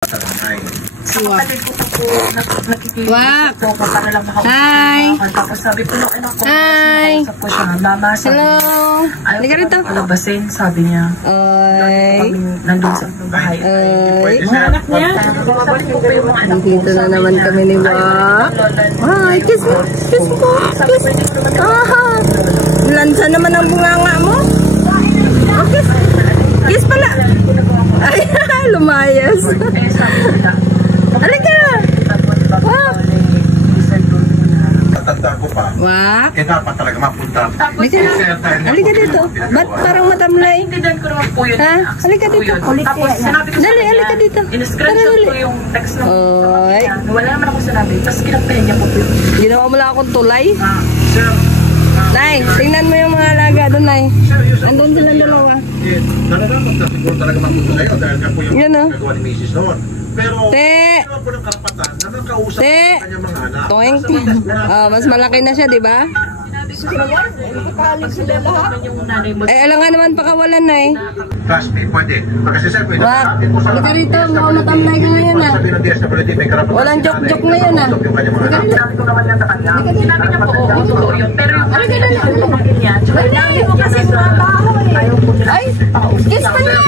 Kapatid ko po, nakikiusap po ako para lang makapagpapakan. Tapos sabi po ng anak ko, nakausap ko siya. Mama, sabi niya, ayaw ko na palabasin, sabi niya. Nandun sa bahay. Mga anak niya, sabi ko po yung mga anak ko. Dito na naman kami ni Wak. Ay, kiss mo, kiss mo, kiss. Lansa naman ang bunganga mo. Oh, kiss. Kiss pala. Ay, lumayas. Halika! Wak! Tatanda ko pa. Wak! Eh dapat talaga mapunta. Halika dito. Ba't parang matamlay? Naintindihan ko naman po yun. Ha? Halika dito. Tapos sinabi ko sa Dali, kanya, halika dito. in-screenshot ko yung text ng Oy. wala naman ako sinabi. Tapos kinagpahin niya po po yun. Ginawa mo lang akong tulay. Sir, Nay, tingnan mo yung mga alaga doon, Nay. Andun silang dalawa. nalalaman na siguro talaga mapunta kayo dahil nga po yung Yan, oh. nagawa ni Mrs. noon. Pero, Te! meron po ng karapatan na nakausap Te! ng kanyang mga anak. Toing. Mas malaki na siya, di ba? Eh, alam nga naman pakawalan na eh. Trust me, pwede. Kasi sir, pwede. Wak, halika rito. Mukhang matamlay ka ngayon ah. Sabi ng DSWD, may karapatan. Walang joke-joke na yun ah. Sinabi ko naman yan sa kanya. Sinabi niya po, oo, totoo yun. Pero yung Halika na lang. niya, tsaka sinabi mo kasi mga baho eh. Ay, kiss pa niya.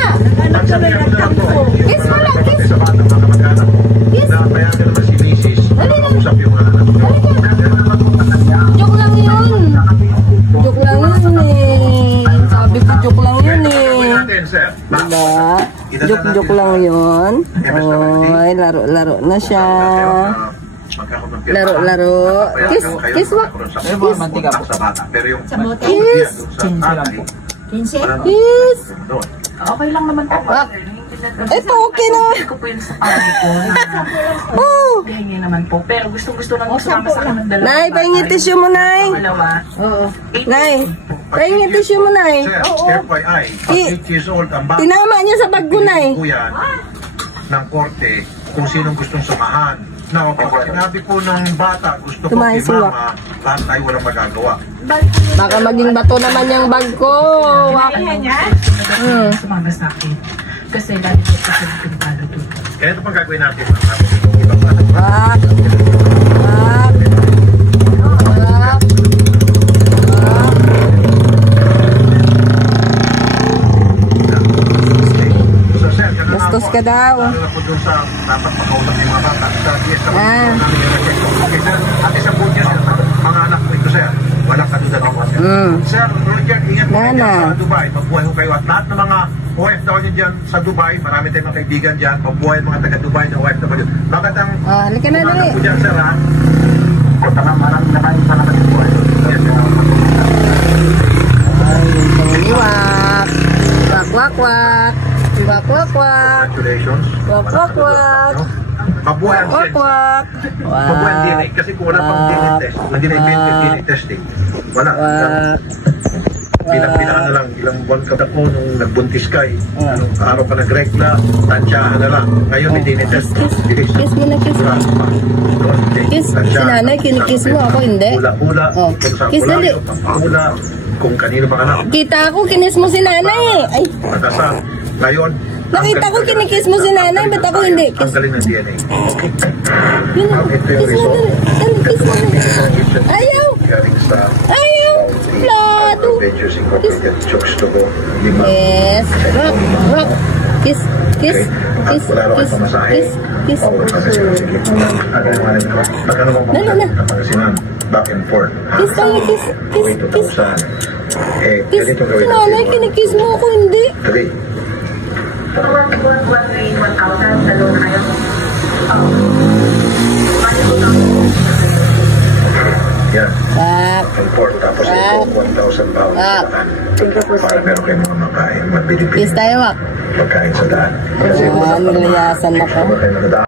Kiss mo lang, kiss. Sa batang mga kamag-anak mo, Kiss. na payagan naman si Mrs. Usap yung mga anak mo. Joke lang yun. Joke lang yun eh. Sabi ko joke lang yun eh. Natin, sir. Diba? Joke lang yun. Oy, laro-laro na siya. Laro-laro. Kiss, kiss mo. Pero yung Kiss. Kiss. okay lang naman po. Wak. Ito okay na. Hindi ko po yun sa pamilya ko. Oh. Hindi naman po. Pero gustong-gusto lang sumama sa akin ng dalawa. Nay, pahingin tissue mo, Nay. Dalawa. Oo. Nay, pahingin tissue mo, Nay. sir, FYI, 8 years old ang bata. Tinama niya sa bag ko, Nay. Po yan ng korte kung sinong gustong samahan. Now, pag sinabi po ng bata gusto ko Tumahin si Wak. kimama, lahat tayo walang magagawa. Baka maging bato naman yung bag ko. Wak. Sumama sa akin. Kasi dahil po kasi pinapalo doon. Kaya ito pang gagawin natin. Wak. Wak. Wak. So, sir, ganun Bastos ako. ka daw. Lalo na po doon sa dapat makausap yung mga bata. Sa DSWD Ah. Okay, sir. At isang po niya, mga anak ko ito, sir. Walang kaduda ako. Sir, Roger, ingat po kayo Nana. sa Dubai. Mabuhay ko kayo. At lahat ng mga OFW dyan sa Dubai, marami tayong mga kaibigan dyan. Mabuhay mga taga-Dubai na OFW. Magandang Halika na, dali. po dyan, sir, ha? Maraming salamat po. Yes, sir. Ay, yung ni Wak. Wak, wak, wak. Wak, wak, wak. Congratulations. Wak, wak, wak. Mabuhay ang Wak, science. wak. Mabuhay ang DNA. Kasi kung wala pang DNA test, hindi na invented DNA testing. Wala. Wak. Pinaka na lang, ilang buwan ka po nung nagbuntis ka eh. Nung araw ka nagregla, tansyahan na lang. Ngayon may DNA test. Kiss mo na, kiss mo. Kiss. Si nanay, kinikiss mo. Ako hindi. Hula-hula. Oh. Kung sa Kiss dali. hula, kung kanino mga anak. Kita ko, kinis mo si nanay eh. Ay, Pagkasal. Ngayon, nakita ko, kinikiss mo si nanay. Ba't ako hindi? Ang Kiss. galing ng DNA. Yun o. Ito yung Kiss mo result. na. Dali, kiss mo na. Ayaw. Galing sa Ayaw. Lado. Ventures Incorporated. Chokes to go. Lima. Yes. Rock. Rock. Kiss. Kiss. At Kiss. wala naman Kiss. pamasahe. Kiss. Kiss. Pagkano mo Dali na. sa Pangasinan, back and forth. Kiss tayo. Kiss. Kiss. Way Kiss. 2000. Eh, Kiss. ganito Si gawin nanay, natin. kinikiss mo ako hindi. Dali. Yan. Back. And forth. Tapos ito, 1,000 pounds sa daan. Para meron kayo mga makain, mabili-bili. Kiss tayo, Wak. Pagkain sa daan. Kasi Nilayasan ako. kayo nadadaan.